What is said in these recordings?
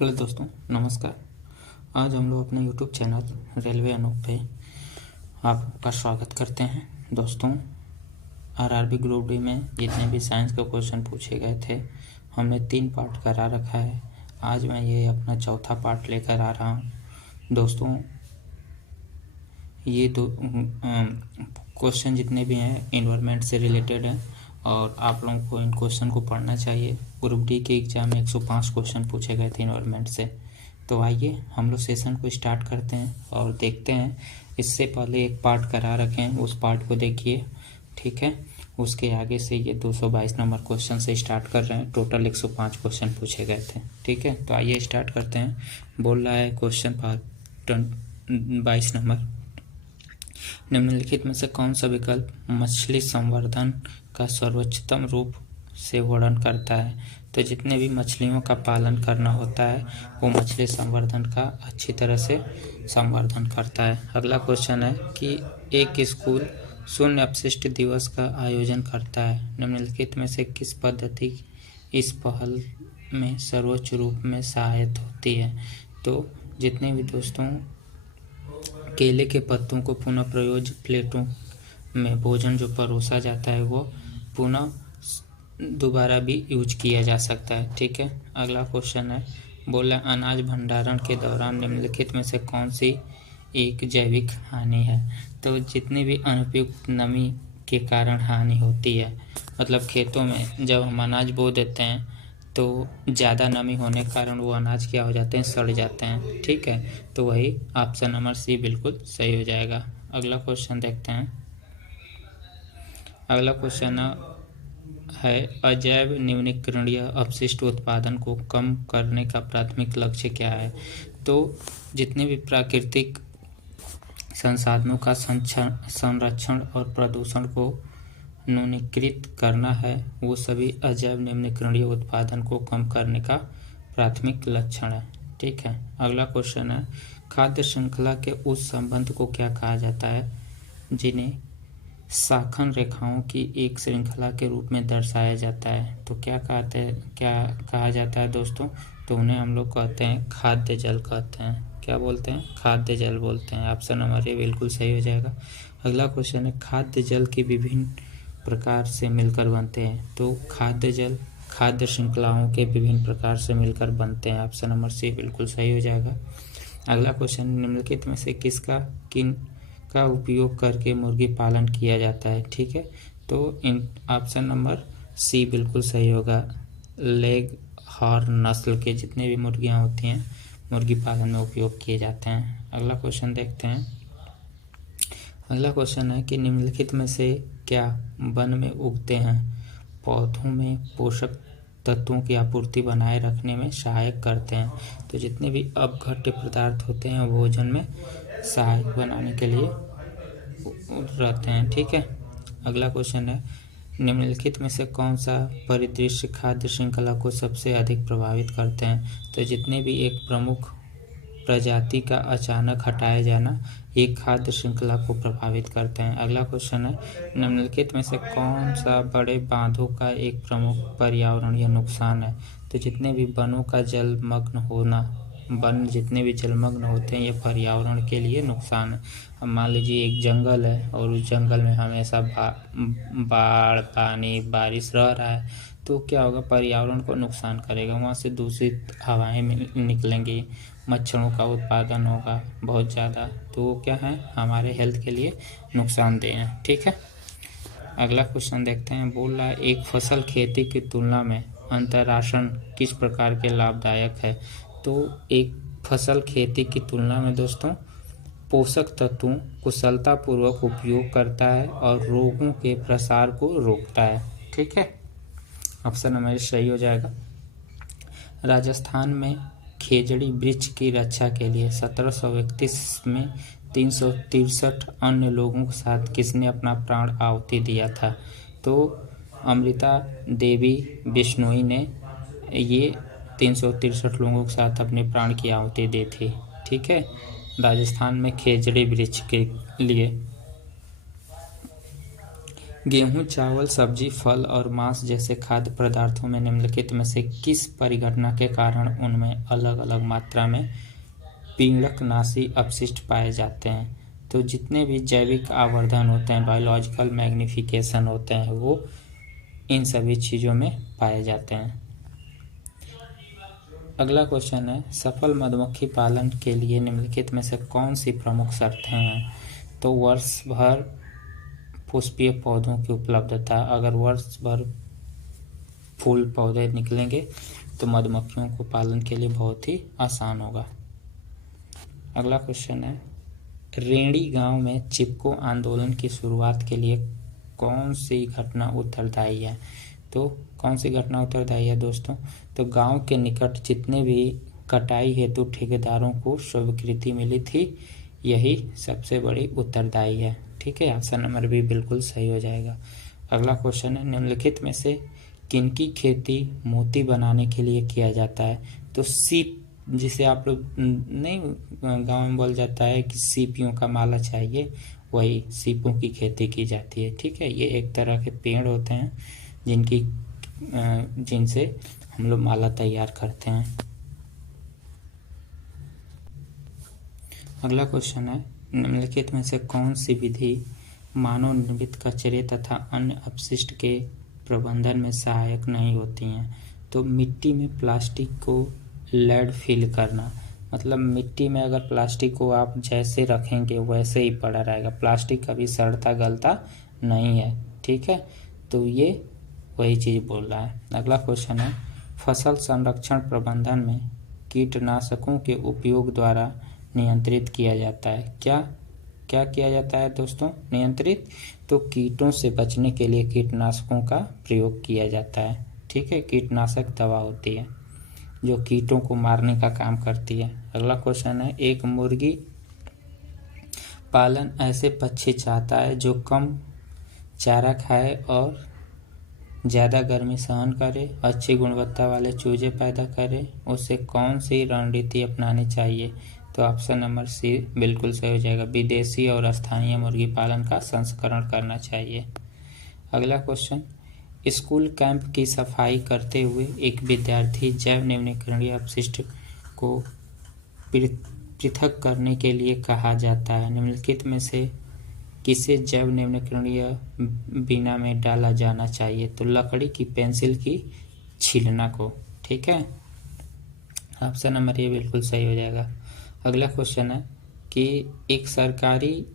Hello दोस्तों, नमस्कार। आज हम लोग अपने यूट्यूब चैनल रेलवे अनूप पे आपका स्वागत करते हैं। दोस्तों, आरआरबी ग्रुप डी में जितने भी साइंस के क्वेश्चन पूछे गए थे, हमने 3 पार्ट करा रखा है। आज मैं ये अपना चौथा पार्ट लेकर आ रहा हूँ। दोस्तों, ये दो क्वेश्चन जितने भी हैं इन्वायरमेंट से रिलेटेड हैं और आप लोगों को इन क्वेश्चन को पढ़ना चाहिए। ग्रुप डी के एग्ज़ाम में 105 क्वेश्चन पूछे गए थे इन्वायरमेंट से। तो आइए हम लोग सेशन को स्टार्ट करते हैं और देखते हैं। इससे पहले एक पार्ट करा रखे हैं, उस पार्ट को देखिए, ठीक है। उसके आगे से ये 222 नंबर क्वेश्चन से स्टार्ट कर रहे हैं। टोटल 105 क्वेश्चन पूछे गए थे, ठीक है। तो आइए स्टार्ट करते हैं। बोल रहा है क्वेश्चन पार्ट 22 नंबर, निम्नलिखित में से कौन सा विकल्प मछली संवर्धन का सर्वोच्चतम रूप से वर्णन करता है। तो जितने भी मछलियों का पालन करना होता है वो मछली संवर्धन का अच्छी तरह से संवर्धन करता है। अगला क्वेश्चन है कि एक स्कूल शून्य अपशिष्ट दिवस का आयोजन करता है। निम्नलिखित में से किस पद्धति इस पहल में सर्वोच्च रूप में सहायक होती है। तो जितने भी दोस्तों केले के पत्तों को पुनः प्रयोज्य प्लेटों में भोजन जो परोसा जाता है वो पुनः दोबारा भी यूज किया जा सकता है, ठीक है। अगला क्वेश्चन है, बोला अनाज भंडारण के दौरान निम्नलिखित में से कौन सी एक जैविक हानि है। तो जितनी भी अनुपयुक्त नमी के कारण हानि होती है, मतलब खेतों में जब हम अनाज बो देते हैं तो ज़्यादा नमी होने के कारण वो अनाज क्या हो जाते हैं, सड़ जाते हैं, ठीक है। तो वही ऑप्शन नंबर सी बिल्कुल सही हो जाएगा। अगला क्वेश्चन देखते हैं। अगला क्वेश्चन है अजैव न्यूनीकरणीय अपशिष्ट उत्पादन को कम करने का प्राथमिक लक्ष्य क्या है। तो जितने भी प्राकृतिक संसाधनों का संरक्षण और प्रदूषण को न्यूनीकृत करना है, वो सभी अजैव न्यूनीकरणीय उत्पादन को कम करने का प्राथमिक लक्षण है, ठीक है। अगला क्वेश्चन है, खाद्य श्रृंखला के उस संबंध को क्या कहा जाता है जिन्हें शाखन रेखाओं की एक श्रृंखला के रूप में दर्शाया जाता है। तो क्या कहा जाता है दोस्तों। तो उन्हें हम लोग कहते हैं खाद्य जल कहते हैं। क्या बोलते हैं, खाद्य जल बोलते हैं। ऑप्शन नंबर ए बिल्कुल सही हो जाएगा। अगला क्वेश्चन है, खाद्य जल की विभिन्न प्रकार से मिलकर बनते हैं। तो खाद्य जल खाद्य श्रृंखलाओं के विभिन्न प्रकार से मिलकर बनते हैं। ऑप्शन नंबर सी बिल्कुल सही हो जाएगा। अगला क्वेश्चन, निम्नलिखित में से किन का उपयोग करके मुर्गी पालन किया जाता है, ठीक है। तो इन ऑप्शन नंबर सी बिल्कुल सही होगा। लेग हॉर्न नस्ल के जितने भी मुर्गियां होती हैं मुर्गी पालन में उपयोग किए जाते हैं। अगला क्वेश्चन देखते हैं। अगला क्वेश्चन है कि निम्नलिखित में से क्या वन में उगते हैं पौधों में पोषक तत्वों की आपूर्ति बनाए रखने में सहायक करते हैं। तो जितने भी अपघट्य पदार्थ होते हैं भोजन में सहायक बनाने के लिए रहते हैं, ठीक है। अगला क्वेश्चन है, निम्नलिखित में से कौन सा परिदृश्य खाद्य श्रृंखला को सबसे अधिक प्रभावित करते हैं। तो जितने भी एक प्रमुख प्रजाति का अचानक हटाया जाना एक खाद्य श्रृंखला को प्रभावित करते हैं। अगला क्वेश्चन है, निम्नलिखित में से कौन सा बड़े बांधों का एक प्रमुख पर्यावरणीय नुकसान है। तो जितने भी वनों का जलमग्न होना, वन जितने भी जलमग्न होते हैं ये पर्यावरण के लिए नुकसान है। अब मान लीजिए एक जंगल है और उस जंगल में हमेशा बाढ़ पानी बारिश रह रहा है तो क्या होगा, पर्यावरण को नुकसान करेगा। वहाँ से दूषित हवाएं निकलेंगी, मच्छरों का उत्पादन होगा बहुत ज़्यादा, तो वो क्या है हमारे हेल्थ के लिए नुकसानदेह है, ठीक है। अगला क्वेश्चन देखते हैं। बोल रहा है एक फसल खेती की तुलना में अंतर्राशन किस प्रकार के लाभदायक है। तो एक फसल खेती की तुलना में दोस्तों पोषक तत्वों कुशलतापूर्वक उपयोग करता है और रोगों के प्रसार को रोकता है, ठीक है। ऑप्शन नंबर सही हो जाएगा। राजस्थान में खेजड़ी वृक्ष की रक्षा के लिए 1731 में 363 अन्य लोगों के साथ किसने अपना प्राण आहुति दिया था। तो अमृता देवी बिश्नोई ने ये 363 लोगों के साथ अपने प्राण की आहुति दी थी, ठीक है, राजस्थान में खेजड़ी वृक्ष के लिए। गेहूं, चावल, सब्जी, फल और मांस जैसे खाद्य पदार्थों में निम्नलिखित में से किस परिघटना के कारण उनमें अलग अलग मात्रा में पीड़कनाशी अपशिष्ट पाए जाते हैं? तो जितने भी जैविक आवर्धन होते हैं, बायोलॉजिकल मैग्निफिकेशन होते हैं, वो इन सभी चीज़ों में पाए जाते हैं। अगला क्वेश्चन है, सफल मधुमक्खी पालन के लिए निम्नलिखित में से कौन सी प्रमुख शर्तें हैं? तो वर्ष भर पुष्पीय पौधों की उपलब्धता। अगर वर्ष भर फूल पौधे निकलेंगे तो मधुमक्खियों को पालन के लिए बहुत ही आसान होगा। अगला क्वेश्चन है, रेड़ी गांव में चिपको आंदोलन की शुरुआत के लिए कौन सी घटना उत्तरदायी है? तो कौन सी घटना उत्तरदायी है दोस्तों? तो गांव के निकट जितने भी कटाई हेतु ठेकेदारों को स्वीकृति मिली थी, यही सबसे बड़ी उत्तरदायी है। ठीक है, ऑप्शन नंबर बी बिल्कुल सही हो जाएगा। अगला क्वेश्चन है, निम्नलिखित में से किनकी खेती मोती बनाने के लिए किया जाता है? तो सीप, जिसे आप लोग नहीं गांव में बोल जाता है कि सीपियों का माला चाहिए, वही सीपों की खेती की जाती है। ठीक है, ये एक तरह के पेड़ होते हैं जिनसे हम लोग माला तैयार करते हैं। अगला क्वेश्चन है, निम्नलिखित में से कौन सी विधि मानव निर्मित कचरे तथा अन्य अपशिष्ट के प्रबंधन में सहायक नहीं होती हैं? तो मिट्टी में प्लास्टिक को लेड फिल करना, मतलब मिट्टी में अगर प्लास्टिक को आप जैसे रखेंगे वैसे ही पड़ा रहेगा, प्लास्टिक कभी सड़ता गलता नहीं है। ठीक है, तो ये वही चीज़ बोल रहा है। अगला क्वेश्चन है, फसल संरक्षण प्रबंधन में कीटनाशकों के उपयोग द्वारा नियंत्रित किया जाता है। क्या क्या किया जाता है दोस्तों? नियंत्रित। तो कीटों से बचने के लिए कीटनाशकों का प्रयोग किया जाता है। ठीक है, कीटनाशक दवा होती है जो कीटों को मारने का काम करती है। अगला क्वेश्चन है, एक मुर्गी पालन ऐसे पक्षी चाहता है जो कम चारा खाए और ज़्यादा गर्मी सहन करे, अच्छी गुणवत्ता वाले चूजे पैदा करे, उसे कौन सी रणनीति अपनानी चाहिए? तो ऑप्शन नंबर सी बिल्कुल सही हो जाएगा। विदेशी और स्थानीय मुर्गी पालन का संस्करण करना चाहिए। अगला क्वेश्चन, स्कूल कैंप की सफाई करते हुए एक विद्यार्थी जैव निम्नीकरणीय अपशिष्ट को पृथक करने के लिए कहा जाता है। निम्नलिखित में से किसे जैव निम्नीकरणीय बिना में डाला जाना चाहिए? तो लकड़ी की पेंसिल की छीलना को। ठीक है, ऑप्शन नंबर ये बिल्कुल सही हो जाएगा। अगला क्वेश्चन है कि एक सरकारी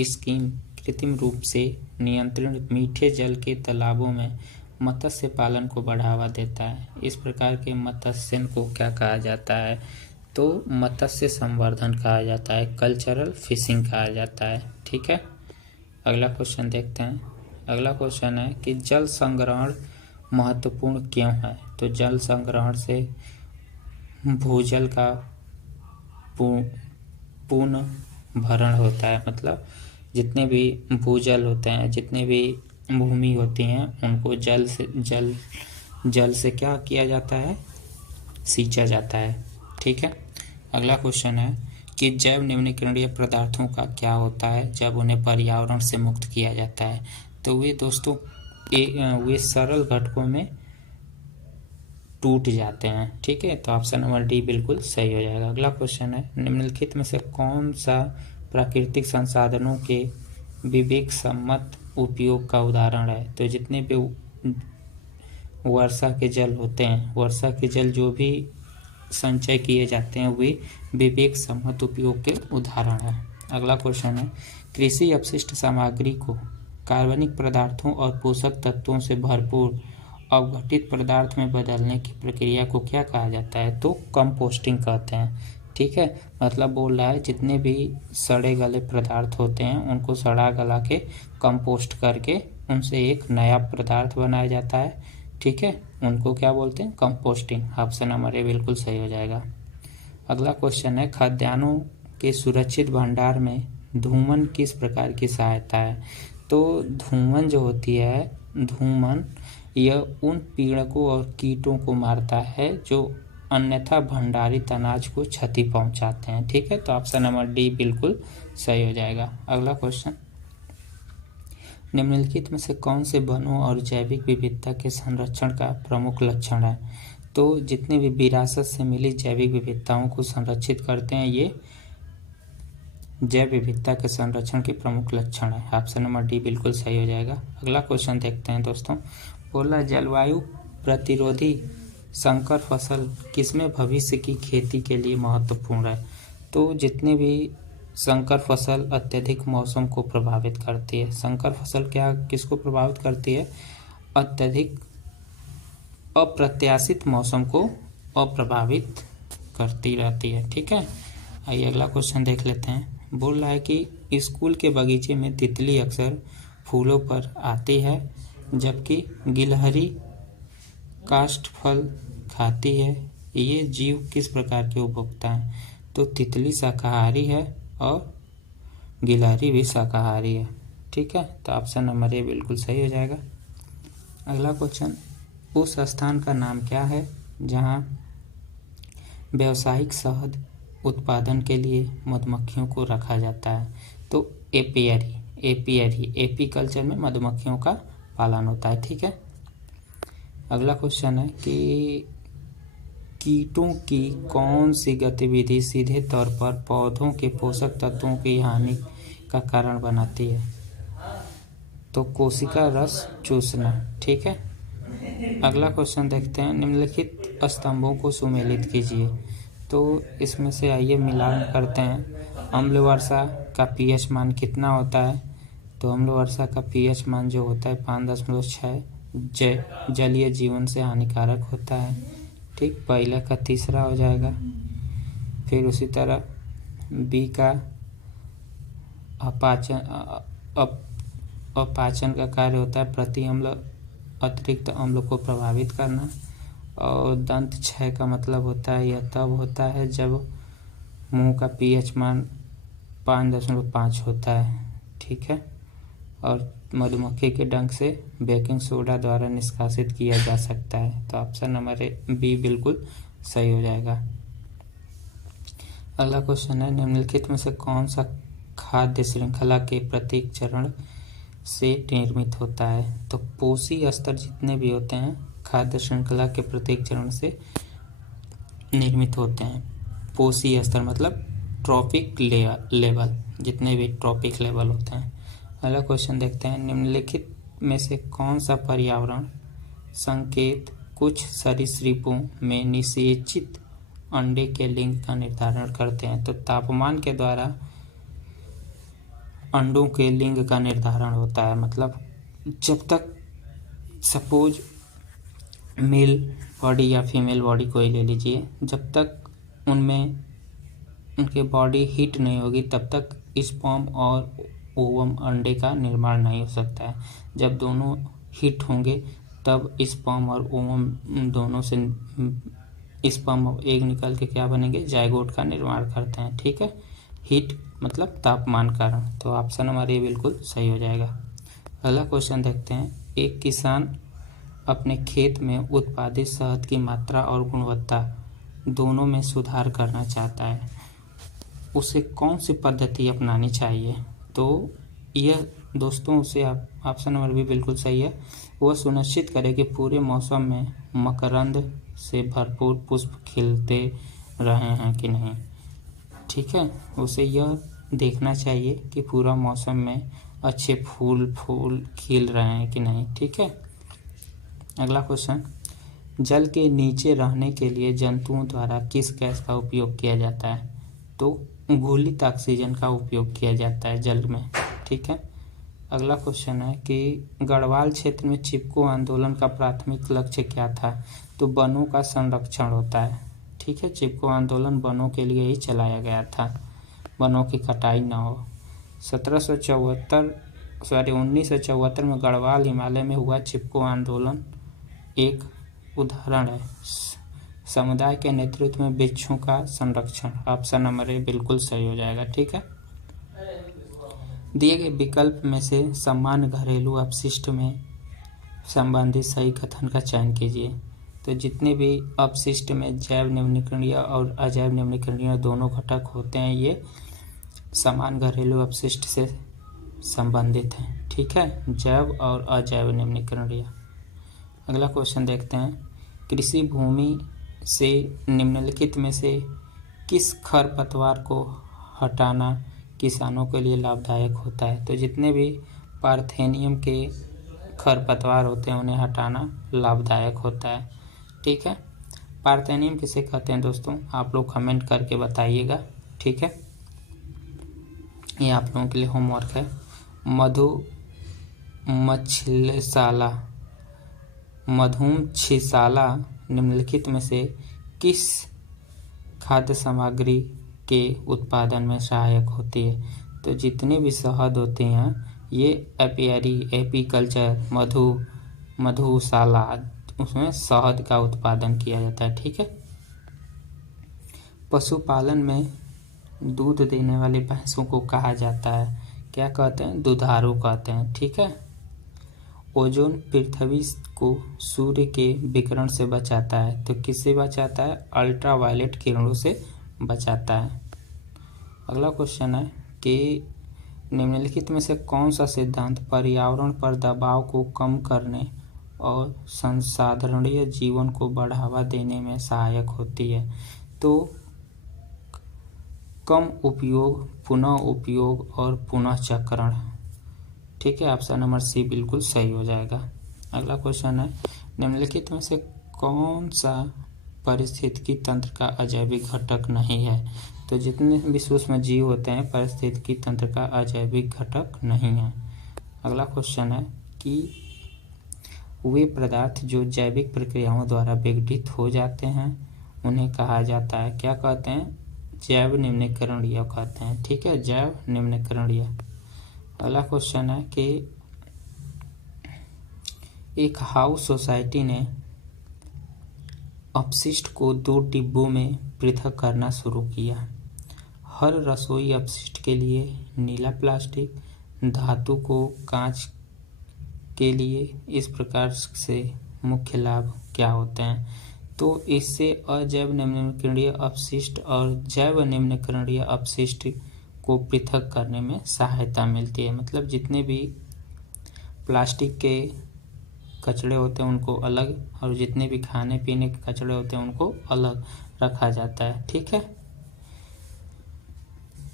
स्कीम कृत्रिम रूप से नियंत्रित मीठे जल के तालाबों में मत्स्य पालन को बढ़ावा देता है। इस प्रकार के मत्स्यन को क्या कहा जाता है? तो मत्स्य संवर्धन कहा जाता है, कल्चरल फिशिंग कहा जाता है। ठीक है, अगला क्वेश्चन देखते हैं। अगला क्वेश्चन है कि जल संग्रहण महत्वपूर्ण क्यों है? तो जल संग्रहण से भूजल का पूर्ण भरण होता है, मतलब जितने भी भूजल होते हैं, जितने भी भूमि होती हैं, उनको जल से क्या किया जाता है? सींचा जाता है। ठीक है, अगला क्वेश्चन है कि जैव निम्नीकरणीय पदार्थों का क्या होता है जब उन्हें पर्यावरण से मुक्त किया जाता है? तो वे दोस्तों वे सरल घटकों में टूट जाते हैं। ठीक है, तो ऑप्शन नंबर डी बिल्कुल सही हो जाएगा। अगला क्वेश्चन है, निम्नलिखित में से कौन सा प्राकृतिक संसाधनों के विवेक सम्मत उपयोग का उदाहरण है? तो जितने भी वर्षा के जल होते हैं, वर्षा के जल जो भी संचय किए जाते हैं, वे विवेक सम्मत उपयोग के उदाहरण है। अगला क्वेश्चन है, कृषि अपशिष्ट सामग्री को कार्बनिक पदार्थों और पोषक तत्वों से भरपूर अवघटित पदार्थ में बदलने की प्रक्रिया को क्या कहा जाता है? तो कंपोस्टिंग कहते हैं। ठीक है, मतलब बोल रहा है जितने भी सड़े गले पदार्थ होते हैं उनको सड़ा गला के कंपोस्ट करके उनसे एक नया पदार्थ बनाया जाता है। ठीक है, उनको क्या बोलते हैं? कंपोस्टिंग। ऑप्शन नंबर ए बिल्कुल सही हो जाएगा। अगला क्वेश्चन है, खाद्यान्नों के सुरक्षित भंडार में धूमन किस प्रकार की सहायता है? तो धूमन जो होती है, धूमन यह उन पीड़कों और कीटों को मारता है जो अन्यथा भंडारित अनाज को क्षति पहुंचाते हैं। ठीक है, तो ऑप्शन नंबर डी बिल्कुल सही हो जाएगा। अगला क्वेश्चन, निम्नलिखित में से कौन से वनों और जैविक विविधता के संरक्षण का प्रमुख लक्षण है? तो जितने भी विरासत से मिली जैविक विविधताओं को संरक्षित करते हैं, ये जैव विविधता के संरक्षण के प्रमुख लक्षण है। ऑप्शन नंबर डी बिल्कुल सही हो जाएगा। अगला क्वेश्चन देखते हैं दोस्तों। बोला जलवायु प्रतिरोधी संकर फसल किसमें भविष्य की खेती के लिए महत्वपूर्ण है? तो जितने भी संकर फसल अत्यधिक मौसम को प्रभावित करती है। संकर फसल किसको प्रभावित करती है? अत्यधिक अप्रत्याशित मौसम को अप्रभावित करती रहती है। ठीक है, आइए अगला क्वेश्चन देख लेते हैं। बोल रहा है कि स्कूल के बगीचे में तितली अक्सर फूलों पर आती है, जबकि गिलहरी काष्ठफल खाती है। ये जीव किस प्रकार के उपभोक्ता हैं? तो तितली शाकाहारी है और गिलहरी भी शाकाहारी है। ठीक है, तो ऑप्शन नंबर ए बिल्कुल सही हो जाएगा। अगला क्वेश्चन, उस स्थान का नाम क्या है जहाँ व्यावसायिक शहद उत्पादन के लिए मधुमक्खियों को रखा जाता है? तो एपीकल्चर में मधुमक्खियों का पालन होता है। ठीक है, अगला क्वेश्चन है कि कीटों की कौन सी गतिविधि सीधे तौर पर पौधों के पोषक तत्वों की हानि का कारण बनाती है? तो कोशिका रस चूसना। ठीक है, अगला क्वेश्चन देखते हैं। निम्नलिखित स्तंभों को सुमेलित कीजिए। तो इसमें से आइए मिलान करते हैं। अम्ल वर्षा का पीएच मान कितना होता है? तो अम्ल वर्षा का पीएच मान जो होता है 5.6 जलीय जीवन से हानिकारक होता है। ठीक, पहले का तीसरा हो जाएगा। फिर उसी तरह बी का अपाचन का कार्य होता है, प्रति अम्ल अतिरिक्त अम्ल को प्रभावित करना। और दंत क्षय का मतलब होता है यह तब होता है जब मुंह का पीएच मान 5.5 होता है। ठीक है, और मधुमक्खी के डंक से बेकिंग सोडा द्वारा निष्कासित किया जा सकता है। तो ऑप्शन नंबर बी बिल्कुल सही हो जाएगा। अगला क्वेश्चन है, निम्नलिखित में से कौन सा खाद्य श्रृंखला के प्रत्येक चरण से निर्मित होता है? तो पोषी स्तर जितने भी होते हैं खाद्य श्रृंखला के प्रत्येक चरण से निर्मित होते हैं। पोषी स्तर मतलब ट्रॉपिक लेवल, जितने भी ट्रॉपिक लेवल होते हैं। अगला क्वेश्चन देखते हैं। निम्नलिखित में से कौन सा पर्यावरण संकेत कुछ सरीसृपों में निषेचित अंडे के लिंग का निर्धारण करते हैं? तो तापमान के द्वारा अंडों के लिंग का निर्धारण होता है। मतलब जब तक सपोज मेल बॉडी या फीमेल बॉडी कोई ले लीजिए, जब तक उनमें उनके बॉडी हीट नहीं होगी तब तक स्पर्म और ओवम अंडे का निर्माण नहीं हो सकता है। जब दोनों हीट होंगे तब स्पर्म और ओवम दोनों से स्पर्म और एग निकल के क्या बनेंगे? जायगोट का निर्माण करते हैं। ठीक है, हीट मतलब तापमान कारण। तो ऑप्शन हमारे बिल्कुल सही हो जाएगा। अगला क्वेश्चन देखते हैं। एक किसान अपने खेत में उत्पादित शहद की मात्रा और गुणवत्ता दोनों में सुधार करना चाहता है, उसे कौन सी पद्धति अपनानी चाहिए? तो यह दोस्तों उसे ऑप्शन नंबर बी बिल्कुल सही है। वह सुनिश्चित करे कि पूरे मौसम में मकरंद से भरपूर पुष्प खिलते रहे हैं कि नहीं। ठीक है, उसे यह देखना चाहिए कि पूरा मौसम में अच्छे फूल खिल रहे हैं कि नहीं। ठीक है, अगला क्वेश्चन। जल के नीचे रहने के लिए जंतुओं द्वारा किस गैस का उपयोग किया जाता है? तो घुलित ऑक्सीजन का उपयोग किया जाता है जल में। ठीक है, अगला क्वेश्चन है कि गढ़वाल क्षेत्र में चिपको आंदोलन का प्राथमिक लक्ष्य क्या था? तो वनों का संरक्षण होता है। ठीक है, चिपको आंदोलन वनों के लिए ही चलाया गया था, वनों की कटाई न हो। 1974 में गढ़वाल हिमालय में हुआ चिपको आंदोलन एक उदाहरण है। समुदाय के नेतृत्व में वृक्षों का संरक्षण। ऑप्शन नंबर ए बिल्कुल सही हो जाएगा। ठीक है, दिए गए विकल्प में से सामान्य घरेलू अपशिष्ट में संबंधित सही कथन का चयन कीजिए। तो जितने भी अपशिष्ट में जैव निम्नीकरणीय और अजैव निम्नीकरणीय दोनों घटक होते हैं, ये समान घरेलू अपशिष्ट से संबंधित हैं। ठीक है, जैव और अजैव निम्नीकरणीय। अगला क्वेश्चन देखते हैं, कृषि भूमि से निम्नलिखित में से किस खरपतवार को हटाना किसानों के लिए लाभदायक होता है? तो जितने भी पार्थेनियम के खरपतवार होते हैं उन्हें हटाना लाभदायक होता है। ठीक है, पार्थेनियम किसे कहते हैं दोस्तों, आप लोग कमेंट करके बताइएगा। ठीक है, ये आप लोगों के लिए होमवर्क है। मधुमक्षिशाला निम्नलिखित में से किस खाद्य सामग्री के उत्पादन में सहायक होती है? तो जितने भी शहद होते हैं ये एपीकल्चर मधुशाला उसमें शहद का उत्पादन किया जाता है। ठीक है, पशुपालन में दूध देने वाली भैंसों को कहा जाता है, क्या कहते हैं? दुधारू कहते हैं। ठीक है, ओजोन पृथ्वी को सूर्य के विकिरण से बचाता है, तो किससे बचाता है? अल्ट्रावायलेट किरणों से बचाता है। अगला क्वेश्चन है कि निम्नलिखित में से कौन सा सिद्धांत पर्यावरण पर दबाव को कम करने और संसाधनीय जीवन को बढ़ावा देने में सहायक होती है? तो कम उपयोग, पुनः उपयोग और पुनः चक्रण। ठीक है, ऑप्शन नंबर सी बिल्कुल सही हो जाएगा। अगला क्वेश्चन है, निम्नलिखित में से कौन सा पारिस्थितिकी तंत्र का अजैविक घटक नहीं है? तो जितने भी सूक्ष्म जीव होते हैं पारिस्थितिकी तंत्र का अजैविक घटक नहीं है। अगला क्वेश्चन है कि वे पदार्थ जो जैविक प्रक्रियाओं द्वारा विघटित हो जाते हैं उन्हें कहा जाता है, क्या कहते हैं? जैव निम्नीकरणीय कहते हैं। ठीक है, जैव निम्नीकरणीय। अगला क्वेश्चन है कि एक हाउस सोसाइटी ने अपशिष्ट को 2 डिब्बों में पृथक करना शुरू किया। हर रसोई अपशिष्ट के लिए नीला प्लास्टिक, धातु को कांच के लिए। इस प्रकार से मुख्य लाभ क्या होते हैं? तो इससे अजैव निम्नीकरणीय अपशिष्ट और जैव निम्नीकरणीय अपशिष्ट को पृथक करने में सहायता मिलती है। मतलब जितने भी प्लास्टिक के कचड़े होते हैं उनको अलग और जितने भी खाने पीने के कचड़े होते हैं उनको अलग रखा जाता है। ठीक है,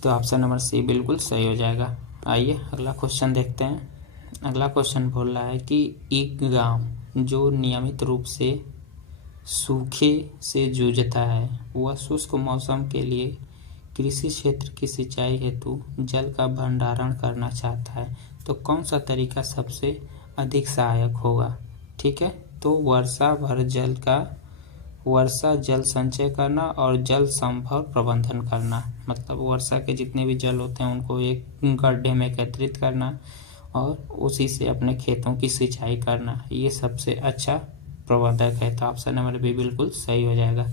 तो ऑप्शन नंबर सी बिल्कुल सही हो जाएगा। आइए अगला क्वेश्चन देखते हैं। अगला क्वेश्चन बोल रहा है कि एक गांव जो नियमित रूप से सूखे से जूझता है वह शुष्क मौसम के लिए कृषि क्षेत्र की सिंचाई हेतु जल का भंडारण करना चाहता है, तो कौन सा तरीका सबसे अधिक सहायक होगा? ठीक है, तो वर्षा जल संचय करना और जल संभव प्रबंधन करना। मतलब वर्षा के जितने भी जल होते हैं उनको एक गड्ढे में एकत्रित करना और उसी से अपने खेतों की सिंचाई करना, ये सबसे अच्छा प्रबंधक है। तो ऑप्शन नंबर बी बिल्कुल सही हो जाएगा।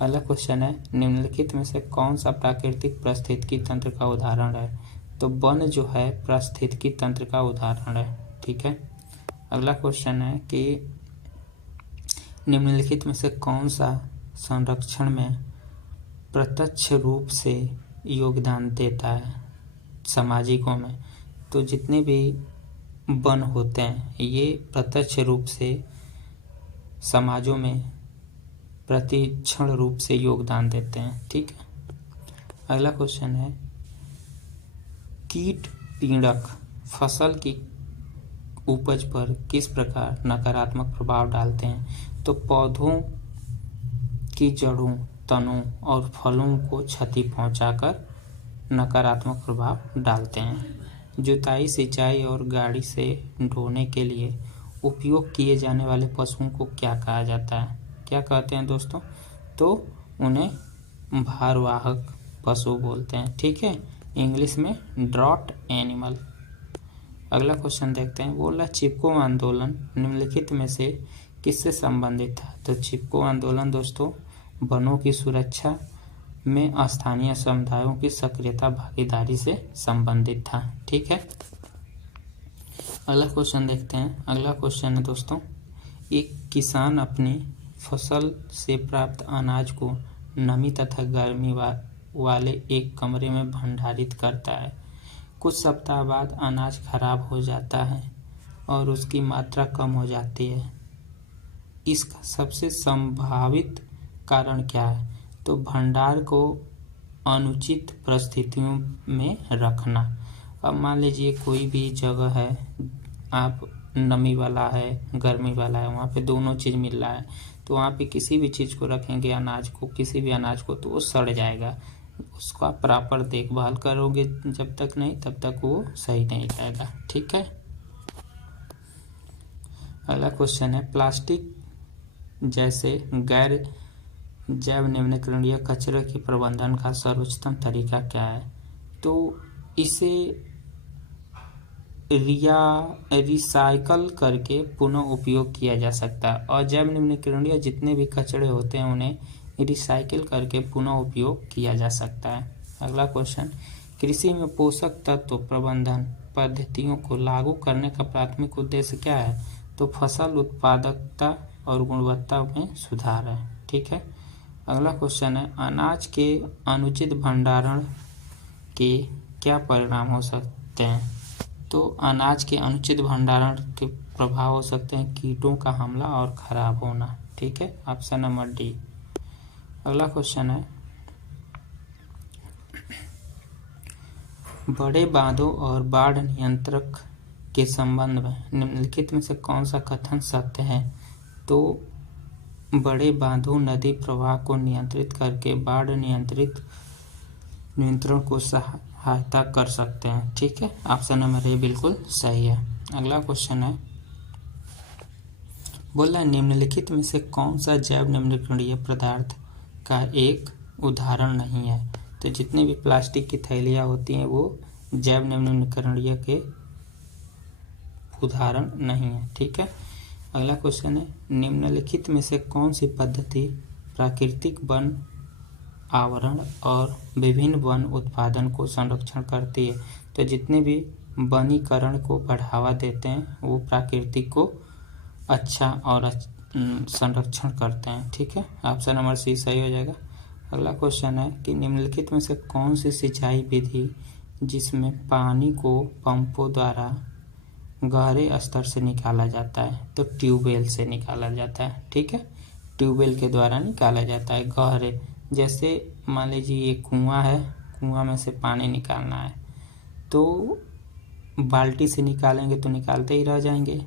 अगला क्वेश्चन है, निम्नलिखित में से कौन सा प्राकृतिक पारिस्थितिकी तंत्र का उदाहरण है? तो वन जो है पारिस्थितिकी तंत्र का उदाहरण है। ठीक है, अगला क्वेश्चन है कि निम्नलिखित में से कौन सा संरक्षण में प्रत्यक्ष रूप से योगदान देता है सामाजिकों में? तो जितने भी वन होते हैं ये प्रत्यक्ष रूप से समाजों में प्रतिक्षण रूप से योगदान देते हैं। ठीक है, अगला क्वेश्चन है, कीट पीड़क फसल की उपज पर किस प्रकार नकारात्मक प्रभाव डालते हैं? तो पौधों की जड़ों, तनों और फलों को क्षति पहुंचाकर नकारात्मक प्रभाव डालते हैं। जुताई, सिंचाई और गाड़ी से ढोने के लिए उपयोग किए जाने वाले पशुओं को क्या कहा जाता है? क्या कहते हैं दोस्तों? तो उन्हें भारवाहक पशु बोलते हैं। ठीक है, इंग्लिश में ड्रॉट एनिमल। अगला क्वेश्चन देखते हैं, बोला चिपको आंदोलन निम्नलिखित में से किससे संबंधित था? तो चिपको आंदोलन दोस्तों वनों की सुरक्षा में स्थानीय समुदायों की सक्रियता भागीदारी से संबंधित था। ठीक है, अगला क्वेश्चन देखते हैं। अगला क्वेश्चन है दोस्तों, एक किसान अपनी फसल से प्राप्त अनाज को नमी तथा गर्मी वाले एक कमरे में भंडारित करता है। कुछ सप्ताह बाद अनाज खराब हो जाता है और उसकी मात्रा कम हो जाती है। इसका सबसे संभावित कारण क्या है? तो भंडार को अनुचित परिस्थितियों में रखना। अब मान लीजिए कोई भी जगह है, आप नमी वाला है, गर्मी वाला है, वहाँ पे दोनों चीज़ मिल रहा है, तो वहाँ पे किसी भी चीज़ को रखेंगे, अनाज को, किसी भी अनाज को, तो वो सड़ जाएगा। उसका प्रॉपर देखभाल करोगे जब तक नहीं, तब तक वो सही नहीं रहेगा। ठीक है। अगला क्वेश्चन है, प्लास्टिक जैसे गैर जैव निम्नीकरणीय कचरे के प्रबंधन का सर्वोत्तम तरीका क्या है? तो इसे रिसाइकल करके पुनः उपयोग किया जा सकता है। और जैव निम्नीकरणीय जितने भी कचरे होते हैं उन्हें रिसाइकिल करके पुनः उपयोग किया जा सकता है। अगला क्वेश्चन, कृषि में पोषक तत्व प्रबंधन पद्धतियों को लागू करने का प्राथमिक उद्देश्य क्या है? तो फसल उत्पादकता और गुणवत्ता में सुधार है। ठीक है। अगला क्वेश्चन है, अनाज के अनुचित भंडारण के क्या परिणाम हो सकते हैं? तो अनाज के अनुचित भंडारण के प्रभाव हो सकते हैं कीटों का हमला और खराब होना। ठीक है, ऑप्शन नंबर डी। अगला क्वेश्चन है, बड़े बांधों और बाढ़ नियंत्रक के संबंध में निम्नलिखित में से कौन सा कथन सत्य है? तो बड़े बांधों नदी प्रवाह को नियंत्रित करके बाढ़ नियंत्रण को सहायता कर सकते हैं। ठीक है, ऑप्शन नंबर ए बिल्कुल सही है। अगला क्वेश्चन है, बोला निम्नलिखित में से कौन सा जैव निम्नीकरणीय पदार्थ का एक उदाहरण नहीं है? तो जितने भी प्लास्टिक की थैलियाँ होती हैं वो जैव निम्नीकरणीय के उदाहरण नहीं है। ठीक है। अगला क्वेश्चन है, निम्नलिखित में से कौन सी पद्धति प्राकृतिक वन आवरण और विभिन्न वन उत्पादन को संरक्षण करती है? तो जितने भी वनीकरण को बढ़ावा देते हैं वो प्राकृतिक को अच्छा और संरक्षण करते हैं। ठीक है, ऑप्शन नंबर सी सही हो जाएगा। अगला क्वेश्चन है कि निम्नलिखित में से कौन सी सिंचाई विधि जिसमें पानी को पंपों द्वारा गहरे स्तर से निकाला जाता है? तो ट्यूबवेल से निकाला जाता है। ठीक है, ट्यूबवेल के द्वारा निकाला जाता है गहरे। जैसे मान लीजिए ये कुआं है, कुआं में से पानी निकालना है तो बाल्टी से निकालेंगे तो निकालते ही रह जाएंगे।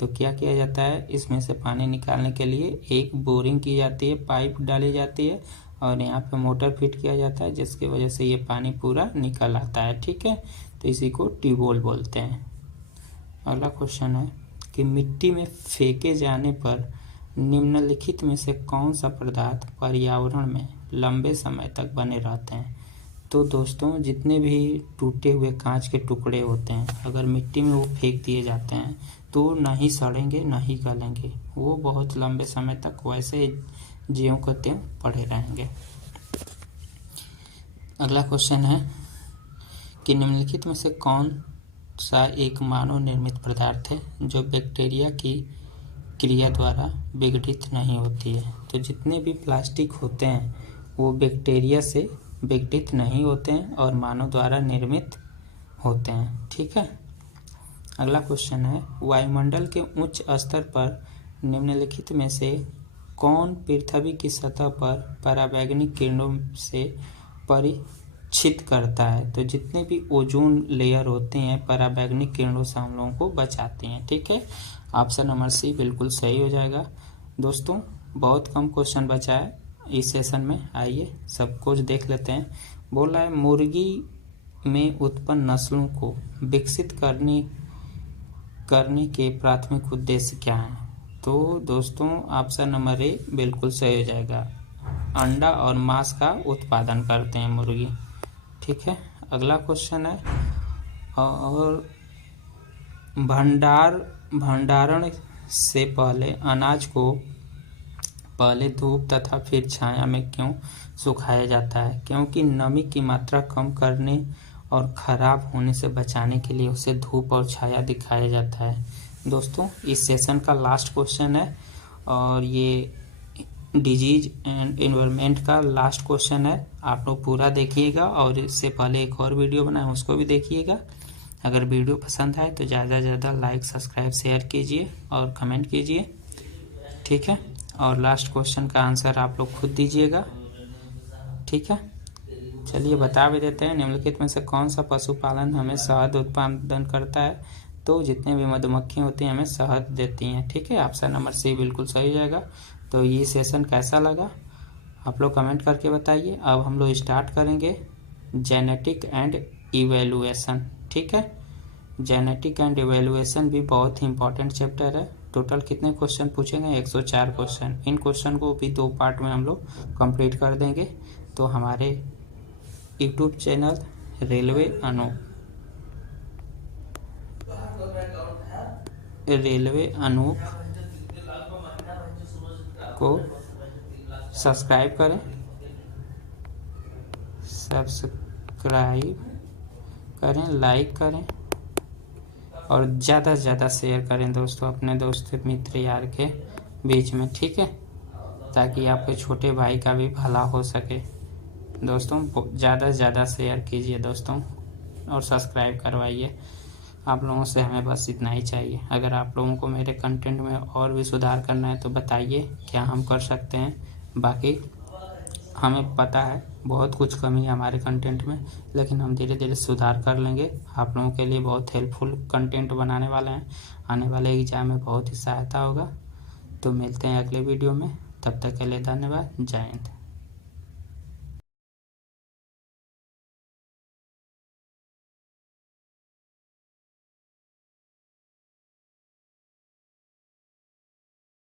तो क्या किया जाता है, इसमें से पानी निकालने के लिए एक बोरिंग की जाती है, पाइप डाली जाती है और यहाँ पे मोटर फिट किया जाता है, जिसकी वजह से ये पानी पूरा निकल आता है। ठीक है, तो इसी को ट्यूबवेल बोलते हैं। अगला क्वेश्चन है कि मिट्टी में फेंके जाने पर निम्नलिखित में से कौन सा पदार्थ पर्यावरण में लंबे समय तक बने रहते हैं? तो दोस्तों जितने भी टूटे हुए कांच के टुकड़े होते हैं अगर मिट्टी में वो फेंक दिए जाते हैं तो ना ही सड़ेंगे ना ही गलेंगे, वो बहुत लंबे समय तक वैसे ज्यों को त्यों पड़े रहेंगे। अगला क्वेश्चन है कि निम्नलिखित में से कौन सा एक मानव निर्मित पदार्थ है जो बैक्टीरिया की क्रिया द्वारा विघटित नहीं होती है? तो जितने भी प्लास्टिक होते हैं वो बैक्टीरिया से विघटित नहीं होते हैं और मानव द्वारा निर्मित होते हैं। ठीक है। अगला क्वेश्चन है, वायुमंडल के उच्च स्तर पर निम्नलिखित में से कौन पृथ्वी की सतह पर पराबैंगनी किरणों से परिचित करता है? तो जितने भी ओजोन लेयर होते हैं पराबैंगनी किरणों से हम लोगों को बचाती हैं। ठीक है, ऑप्शन नंबर सी बिल्कुल सही हो जाएगा। दोस्तों बहुत कम क्वेश्चन बचा है इस सेशन में, आइए सब कुछ देख लेते हैं। बोला है मुर्गी में उत्पन्न नस्लों को विकसित करने के प्राथमिक उद्देश्य क्या है? तो दोस्तों ऑप्शन नंबर ए बिल्कुल सही हो जाएगा। अंडा और मांस का उत्पादन करते हैं मुर्गी। ठीक है। अगला क्वेश्चन है, और भंडारण से पहले अनाज को पहले धूप तथा फिर छाया में क्यों सुखाया जाता है? क्योंकि नमी की मात्रा कम करने और खराब होने से बचाने के लिए उसे धूप और छाया दिखाया जाता है। दोस्तों इस सेशन का लास्ट क्वेश्चन है और ये डिजीज एंड एनवायरनमेंट का लास्ट क्वेश्चन है, आप लोग पूरा देखिएगा और इससे पहले एक और वीडियो बनाए उसको भी देखिएगा। अगर वीडियो पसंद आए तो ज़्यादा से ज़्यादा लाइक सब्सक्राइब शेयर कीजिए और कमेंट कीजिए, ठीक है। और लास्ट क्वेश्चन का आंसर आप लोग खुद दीजिएगा, ठीक है। चलिए बता भी देते हैं, निम्नलिखित में से कौन सा पशुपालन हमें शहद उत्पादन करता है। तो जितने भी मधुमक्खी होती हैं हमें शहद देती हैं, ठीक है। ऑप्शन नंबर सी बिल्कुल सही जाएगा। तो ये सेशन कैसा लगा आप लोग कमेंट करके बताइए। अब हम लोग स्टार्ट करेंगे जेनेटिक एंड इवेलुएशन, ठीक है। जेनेटिक एंड इवेलुएशन भी बहुत ही इंपॉर्टेंट चैप्टर है। टोटल कितने क्वेश्चन पूछेंगे? 104 क्वेश्चन। इन क्वेश्चन को भी 2 पार्ट में हम लोग कंप्लीट कर देंगे। तो हमारे यूट्यूब चैनल रेलवे अनूप को सब्सक्राइब करें, लाइक करें और ज़्यादा से ज़्यादा शेयर करें दोस्तों, अपने दोस्त मित्र यार के बीच में, ठीक है, ताकि आपके छोटे भाई का भी भला हो सके। दोस्तों ज़्यादा से ज़्यादा शेयर कीजिए दोस्तों और सब्सक्राइब करवाइए। आप लोगों से हमें बस इतना ही चाहिए। अगर आप लोगों को मेरे कंटेंट में और भी सुधार करना है तो बताइए, क्या हम कर सकते हैं। बाकी हमें पता है बहुत कुछ कमी है हमारे कंटेंट में, लेकिन हम धीरे धीरे सुधार कर लेंगे। आप लोगों के लिए बहुत हेल्पफुल कंटेंट बनाने वाले हैं, आने वाले एग्जाम में बहुत ही सहायता होगा। तो मिलते हैं अगले वीडियो में, तब तक के लिए धन्यवाद। जय हिंद।